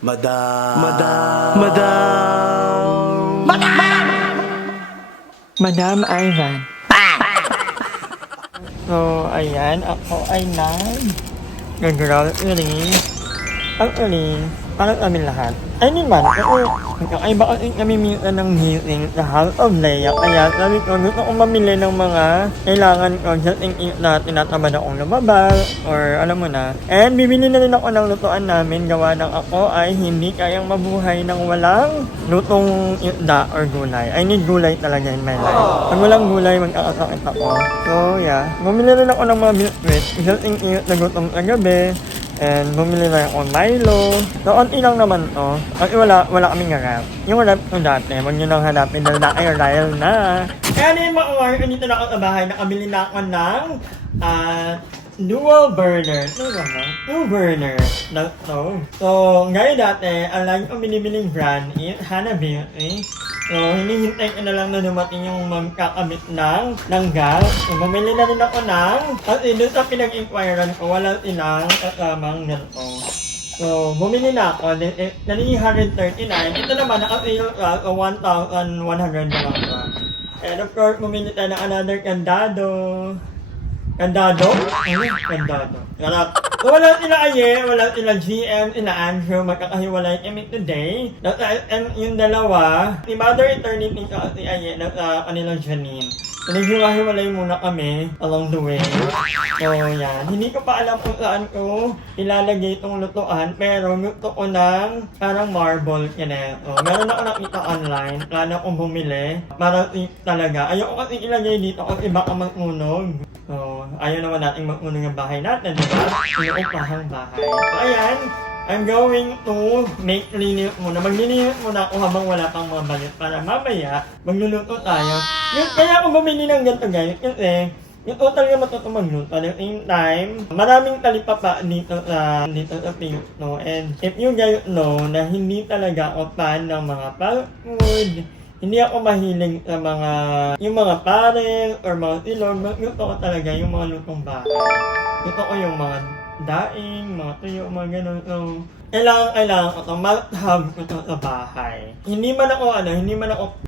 Madam. Madam Ivan. So, ayan, ako ay nag-grocery. Ang uling, para kami lahat. Ay naman, ay baka kami minsan ng meeting sa House of Leia. Kaya sabi ko, gusto kong mamili ng mga kailangan ko sa tingin na tinatamad akong lumabas or alam mo na. And bibili na rin ako ng lutuan namin gawa ng ako ay hindi kayang mabuhay ng walang lutong isda or gulay. I need gulay talaga in my life. Pag walang gulay, magkakasakit ako. So yeah, bumili rin ako ng mga biscuit. Isa tingin na gutom sa gabi. And bumili na ako Milo. So, onti lang naman to. Kasi wala kaming rap. Yung rap ko dati, wag nyo nang hanapin dahil na kayo Ryle na. Kaya na yung mga war, dito na ako sa bahay. Nakabili na ako ng dual burner. Ano ba na? Two burner. Na to. So, ngayon dati, ang lagi kong binibiling brand is Hanabishi. So, hinihintay ko na lang na dumating yung magkakabit ng gas. So, bumili na rin ako kasi doon sa pinag-inquiran ko, wala silang kasamang ganito. So, bumili na ako. Nalini 139. Ito naman, naka-sale ka. So, 1,100 na lang ba. And of course, bumili tayo ng another kandado. Kandado? Kandado. Sarap. So, wala sila Aye, wala sila GM, sila Andrew, magkakahiwalay kami today. And yung dalawa, si Mother Eternity at si Aye, nasa kanila Janine. So, naghiwa-hiwalay muna kami along the way. So, yan. Hindi ko pa alam kung saan ko ilalagay itong lutuan, pero gusto ko ng parang marble kineto. Meron ako nakita online, plano akong bumili, para talaga. Ayoko kasi ilagay dito kasi baka mag-unog. So, ayaw naman natin mag-unog ang bahay natin, di ba? Inuupahang bahay. So, ayan. I'm going to make linis muna. Maglilinis muna ako habang wala pang mga balit para mamaya magluluto tayo. Kaya ako bumili ng ganito guys kasi yung total nga matuto magluto. At the same time, maraming talipapa dito sa Pilipino. And if you guys know na hindi talaga ako fan ng mga fast food, hindi ako mahilig sa yung mga pares or mga silog. Gusto ko talaga yung mga lutong bahay. Gusto ko yung mga daing, mga tuyo, mga ganun. So, kailangan ko itong maghab ko ito sa bahay. Hindi man ako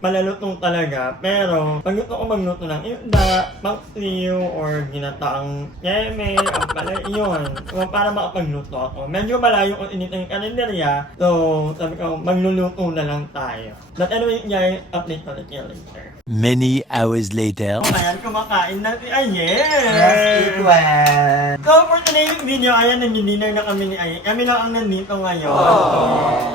malalutong talaga, pero pag gusto ko magluto ng isda, paksiw, or ginataang yeme, ang pala, yun. So, para makapagluto ako. Medyo malayo kung init ang kalendarya, so sabi ko, magluluto na lang tayo. But anyway, guys, update ko later. Many hours later. Ayan, kumakain na si Aye! Yes, it well. So for today's video, ayan, nag-dinner na kami ni Aye. Kami lang ang nandito ngayon.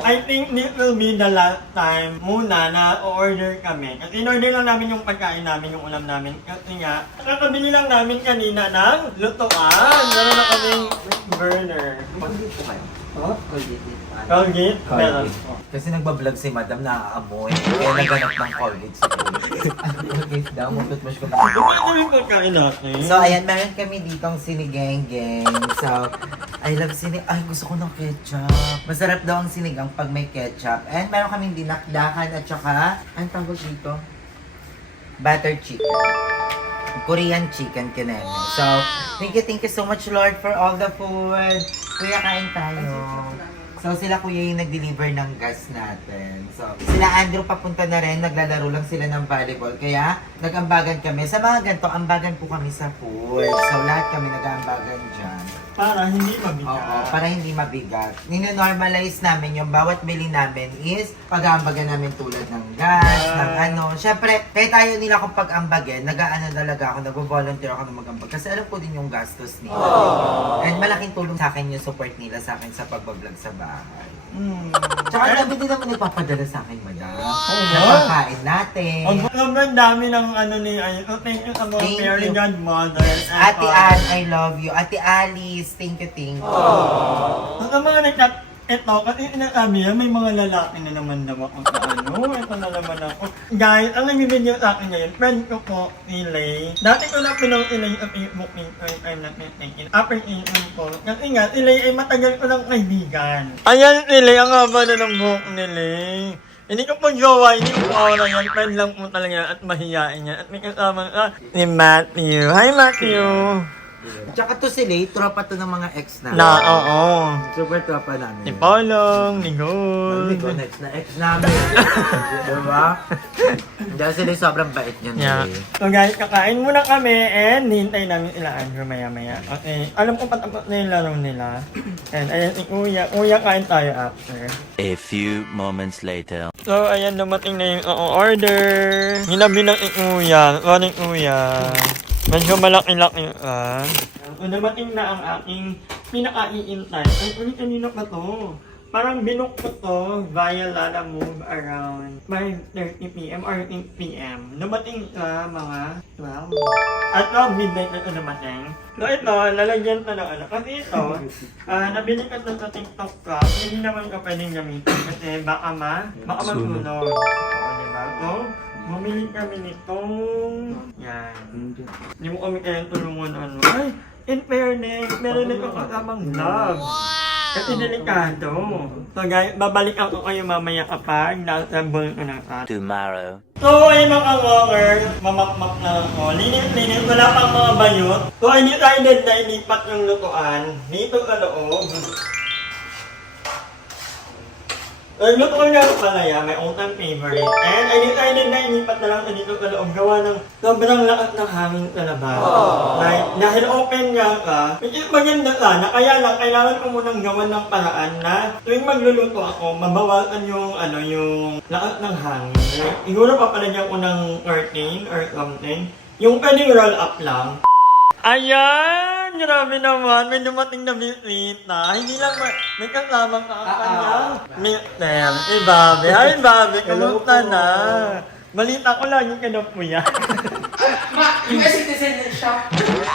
I think this will be the last time muna na order kami. Kasi in-order lang namin yung pagkain namin, yung ulam namin. Kasi nga, kakabili lang namin kanina ng lutuan. Meron na kaming burner. Colgate po kayo? Huh? Colgate. Colgate? Meron. Kasi nagbablog si Madam na aamoy. Kaya naganap ng Colgate si Colgate. Ano Colgate daw? Toothbrush ko na. Ito yung pagkain natin. So, ayan, meron kami ditong sinigang-gang. So, I love Ay, gusto ko ng ketchup. Masarap daw ang sinigang pag may ketchup. And meron kaming dinakdakan at saka, anong tawag dito? Butter chicken. Korean chicken kineme. So, thank you so much, Lord, for all the food. Kuya, kain tayo. So, sila kuya yung nag-deliver ng gas natin. So, sila Andrew papunta na rin. Naglalaro lang sila ng volleyball. Kaya, nag-ambagan kami. Sa mga ganito, ambagan po kami sa pool. So, lahat kami nag-ambagan dyan. Para hindi mabigat. Oo, para hindi mabigat. Nino-normalize namin yung bawat bili namin is pag-aambagan namin tulad ng gas, ng ano. Siyempre, kahit tayo nila kung pag-ambagin, nag-ano talaga ako, nag-volunteer ako na mag-ambag. Kasi alam ko din yung gastos nila. And malaking tulong sa akin yung support nila sa akin sa pag-vlog sa bahay. Tsaka alam din naman nagpapadala sa akin, madam. Na pagkain natin. Ang sobrang dami ng ni Aye. So, thank you sa mga Thank very you. godmothers. Ate Ann, I love you. Ate Alice, thank you. So, sa mga nagtat ito, kasi sinasabi yan, may mga lalaki na naman daw ako sa ito na naman ako. Guys, ang nag-video sa akin ngayon, friend ko po, si Lay. Dati ko na pinong si Lay sa Facebook, I'm not mistaken. Upper Asian po. Kasi nga, si Lay ay matagal ko ng kaibigan. Ayan si Lay, ang haba na ng buhok ni Lay. Hindi ko po jowa, hindi ko po aura yan. Friend lang po talaga at mahihain yan. At may kasama si Matthew. Hi Matthew! Tsaka to si Lay, tropa to ng mga ex na. Oo. Super tropa namin. Ni Polong, ni Gold. Ikaw, next na ex namin. Diba? Dahil sila sobrang bait niyan. Yeah. Lay. So guys, kakain muna kami and hintay namin sila Andrew maya-maya. Okay, alam ko patapos na yung laro nila. And ayan si Kuya. Kuya, kain tayo after. A few moments later. So, ayan, dumating na yung order. Hinabi ng Kuya. Sorry, Kuya. Medyo malaki-laki So, dumating na ang aking pinaka-iintay. Ay, kanina pa to. Parang binok ko to via Lala Move around 5:30 p.m. or 8 p.m. Dumating sa mga 12. At 12 midnight na ito dumating. So ito, lalagyan to ng ano. Kasi ito, nabili ko to sa TikTok shop. Hindi naman ko pwedeng gamitin kasi baka matulog. Oo, diba? So, bumili kami nitong yan. Hindi mo kami kayang tulungan ano. Ay, in fairness, meron ito kasamang vlog. Kasi delikado. So guys, babalik ako kayo mamaya kapag nasa-ball ko na ka. Tomorrow. So ayun mga walker, mamakmak na ako. Linis-linis, wala pang mga bayot. So I decided na ilipat yung lutuan dito sa loob. Luto ko nga pala yan, my all-time favorite. And I decided na inipat na lang sa dito sa loob. Gawa ng sobrang lakas ng hangin sa labas. Like, dahil open nga ka, which is maganda sana. Kaya lang, kailangan ko munang gawan ng paraan na tuwing magluluto ako, mabawasan yung, yung lakas ng hangin. Like, siguro papalagyan ko ng curtain or something. Yung pwedeng roll up lang. Ayan! Grabe naman, may dumating na bisita. Hindi lang may kasamang kakanya. Mister, Bobby. Hi, Bobby. Kamusta na? Balita ko lang yung kinapuya. Yung citizen siya,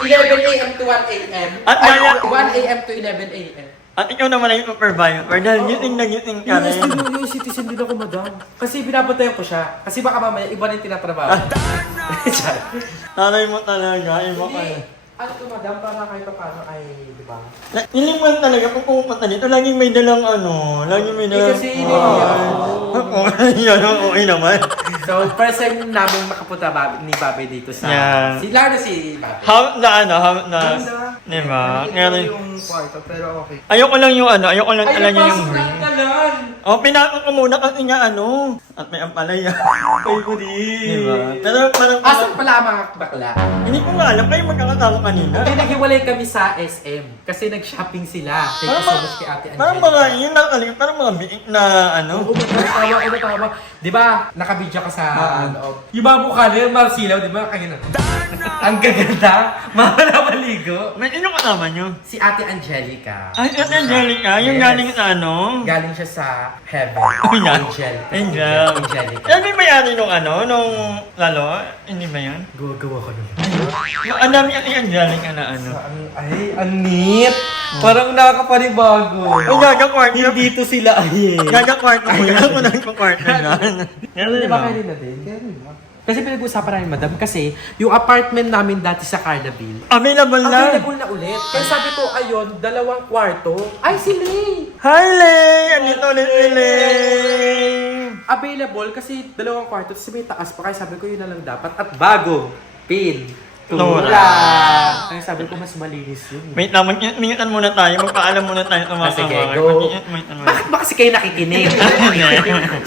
11 a.m. to 1 a.m. At kaya- 1 a.m. to 11 a.m. At ikaw naman ay supervisor. Dahil gising na gising ka rin. Yung citizen din ako, madam. Kasi binabantayan ko siya. Kasi baka mamaya iba na yung tinatrabaho. Taray mo talaga. Iba ka. Ano to, madam? Para kahit pa paano ay, di ba? Iniwan talaga kung pumunta dito. Laging may dalang Laging may dalang... kasi hindi ako. Yan, okay naman. So, first time namin makapunta ni Bobby dito sa... Yeah. Lalo na si Bobby. Hawak na. Diba? Ngayon, yung kwarto, pero okay. ayoko lang yung ayoko lang talaga yung pasok green. lang talan! Oh, pinako ko muna kasi nga at may ampalaya. Ay ko din. Diba? Pero parang, Asan pala ang mga bakla? hindi ko nga alam, kayo magkakasama kanina. Hindi, naghiwalay kami sa SM. Kasi nag-shopping sila. Thank you so much kay Ate Angelica. Parang mga, yun na, parang mga biik na Tawa. Di ba, nakabidyo ka sa loob? Yung mga mukha na yun, Marcilaw, di ba? Kaya ang gaganda, mga maligo. May sino kasama nyo? Si Ate Angelica. Ay, Ate Angelica, yung Yes. galing sa Galing siya sa heaven. Oh, yan. Angelica. Angelica. Yan may may-ari nung lalo? Hindi ba yan? Gawa ko naman. Yung ang dami Ate Angelica na Ay, ang neat. Parang nakakapanibago. Ay, gaga-quarter. Dito sila ay. Gaga-quarter ko yan. Ako nagpa-quarter yan. Di ba kayo na din? Kasi pinag-uusapan namin, madam, kasi yung apartment namin dati sa Carnaville, Available na. available na ulit. Kaya sabi ko, ayun, 2 kwarto. Ay, si Lay! Hi, Lay! Andito ulit si Lay! Available kasi 2 kwarto. Tapos may taas pa. Kaya sabi ko, yun na lang dapat. At bago, pin, Tura. tura. Kaya sabi ko, mas malinis yun. Wait lang, mag-mingitan muna tayo. Magpaalam muna tayo sa mga Sige, kawakan. go. Mag-mingitan muna. Bakit ba kasi kayo nakikinig?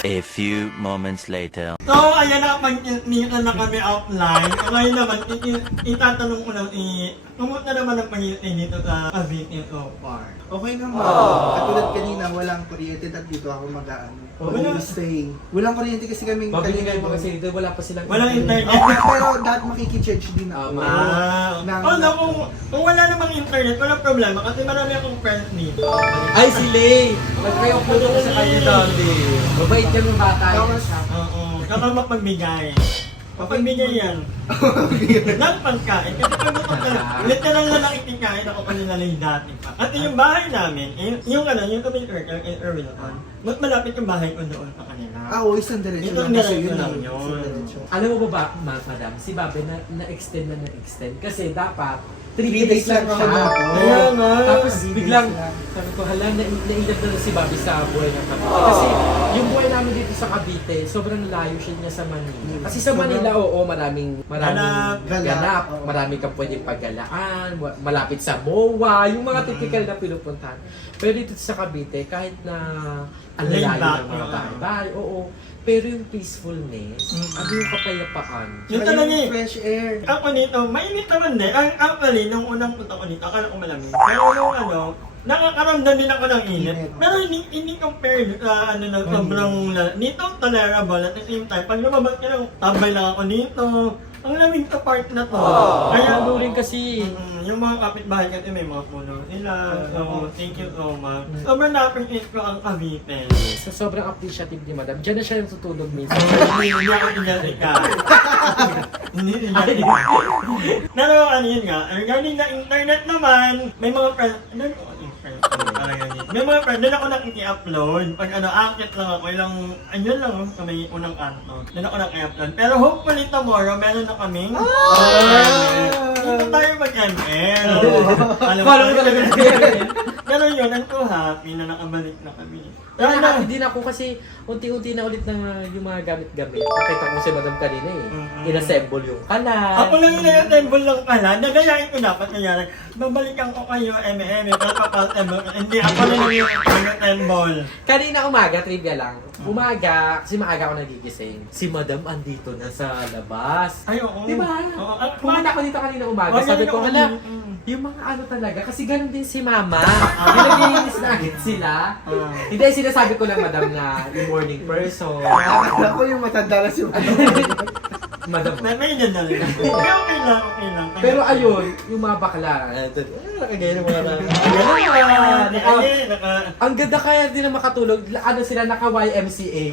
A few moments later. So, ayan na, pag-mingitan na kami offline. Ngayon naman, itatanong ko lang kumusta naman ang pag-iintay dito sa Cavite so far? Okay naman. Katulad kanina, walang kuryente at dito ako mag-ano. Wala. Staying. Walang kuryente kasi kaming Babinigay mo kasi dito, wala pa silang... Walang internet. Pero dahil makikicharge din ako. Oh, no, kung wala namang internet, walang problema kasi marami akong friends dito. Ay, si Lay! Mag-upload ako sa kanya dati. Mabait yan yung bata. Oo, kapag mapagbigay. Papagbigay yan. Ng pagkain. Kasi pag gutom ka, literal na nakikikain ako kanila lang dati pa. At yung bahay namin, yung kapit circle in Irwinton, mas malapit yung bahay ko doon sa kanila. Oo, isang diretso Itong lang kasi diretso yun lang lang. yun. Isang diretso. Alam mo ba, madam, si Babe na-extend na na-extend. Kasi dapat, 3 3 days lang lang siya. ako. Kaya nga. Tapos 3 days biglang, lang. sabi ko, hala, nainap na si Babe sa buhay ng Cavite. Kasi yung buhay namin dito sa Cavite, sobrang layo siya niya sa Manila. Kasi sa Manila, pala, oo, maraming Ganap. ganap. Oo. Marami kang pwedeng paggalaan, malapit sa MOA, yung mga typical na pinupuntahan. Pero dito sa Cavite, kahit na ang Laid lalayo back, ng mga oo. bahay-bahay, oo. Pero yung peacefulness, ano yung kapayapaan. Yung Saka talaga yung fresh air. ako nito, mainit naman din. Actually, nung unang punta ko nito, akala ko malamig. Pero nung nakakaramdam din ako ng init. Init. Pero hindi compare sa sobrang nito tolerable at the same time. Pag lumabas ka lang, tambay lang ako nito. Ang lamig sa part na to. Kaya Ano rin kasi, yung mga kapitbahay kasi may mga puno sila. So, thank you so much. Sobrang na-appreciate ko ang Cavite. sa sobrang appreciative ni Madam, dyan na siya natutulog minsan. Hindi ako inalika. Hindi inalika. Pero ano yun nga, regarding na internet naman, may mga friends, may mga friends, doon ako nakiki-upload. Pag akit lang ako, ayun lang, sa may unang kanto. Doon ako nakiki-upload. Pero hopefully tomorrow, meron na kaming dito tayo mag-ML. Follow mo talaga na Pero yun, I'm so happy na nakabalik na kami. Pero happy din ako kasi unti-unti na ulit na yung mga gamit-gamit. Nakita ko si Madam kanina eh. Inassemble yung kalan. Ako lang yung na-assemble lang pala. Nagayain ko dapat nangyari. Babalikan ko kayo, papal-assemble. Hindi, ako lang yung nag-assemble. Kanina umaga, trivia lang. Umaga, kasi maaga ako nagigising. Si Madam andito na sa labas. Ay, oo. Diba? Oo. Pumunta ko dito kanina umaga. Oo, Sabi ko, ganun hala, ako. yung mga ano talaga, kasi ganun din si Mama. Nilagay na agad sila. Hindi, sinasabi ko lang, Madam, na yung morning person. Akala ko yung matanda na si Madam. May ganyan na rin. Kaya okay lang, okay lang. Pero ayun, yung mga bakla, nakagaya ng mga ang ganda kaya din na makatulog. Ano sila, naka-YMCA.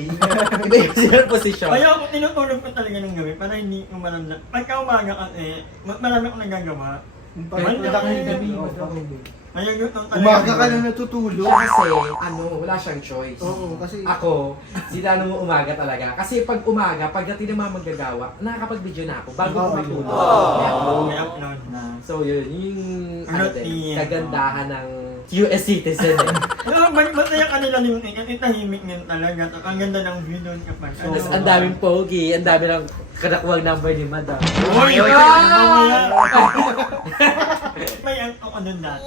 Iba yung sila posisyon. Kaya ako tinutulog ko talaga ng gabi para hindi ko maramdam. Pagka umaga kasi, marami akong nagagawa. Kaya gutong talaga. Umaga ka na natutulog. Siya kasi, wala siyang choice. Oo, kasi Ako, sila nung umaga talaga. Kasi pag umaga, pagdating ng mga manggagawa, nakakapag-video na ako bago ko matulog. May upload. May upload na. So yun, yung Routine. kagandahan ng US citizen. Pero masaya kanila yung kasi tahimik din talaga. Ang ganda ng view doon kapag. Tapos ang daming pogi, ang dami ng kadakwang number ni Madam. Uy! May ako doon dati.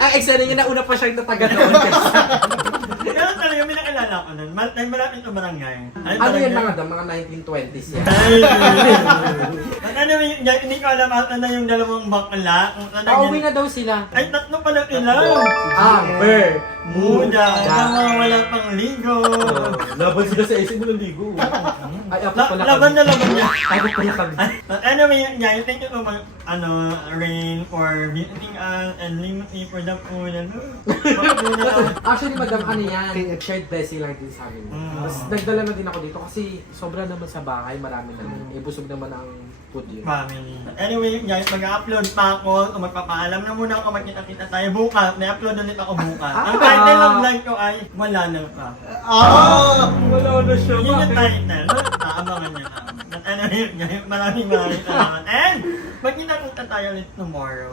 Ang eksena niya na una pa siyang tataga noon. Pero talaga may nakilala ko nun. Malapit sa barangay. Ano yan mga 1920s yan? Ano yung, hindi ko alam na yung dalawang bakla. Pauwi na daw sila. Ay, tatlo pala sila. Amber, Muda. Ang mga wala pang ligo. Laban sila sa isip mo ng ligo. Ay, ako pala Laban na laban niya. Ako pala kami. Anyway, guys, thank you so much, Rain, for visiting us and Limity for the food. Actually, Madam, ano yan? Shared blessing lang din sa amin. Tapos nagdala na din ako dito kasi sobra naman sa bahay, marami naman. Ibusog naman ang food yun. Family. Anyway, guys, mag-upload pa ako. O magpapaalam na muna ako. Magkita-kita tayo bukas. May-upload ulit ako bukas. Ang title ng vlog ko ay Wala na pa. Wala na siya. Yun yung title. Abangan nyo na. But anyway, guys, maraming salamat. And magkita-kita tayo ulit tomorrow.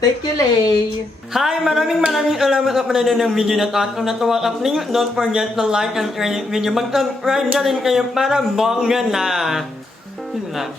Thank you, Lay. Hi! Maraming salamat sa panonood ng video na to. At kung natuwa ka, please don't forget to like and share this video. Mag-subscribe na rin kayo para bongga na. Yun lang.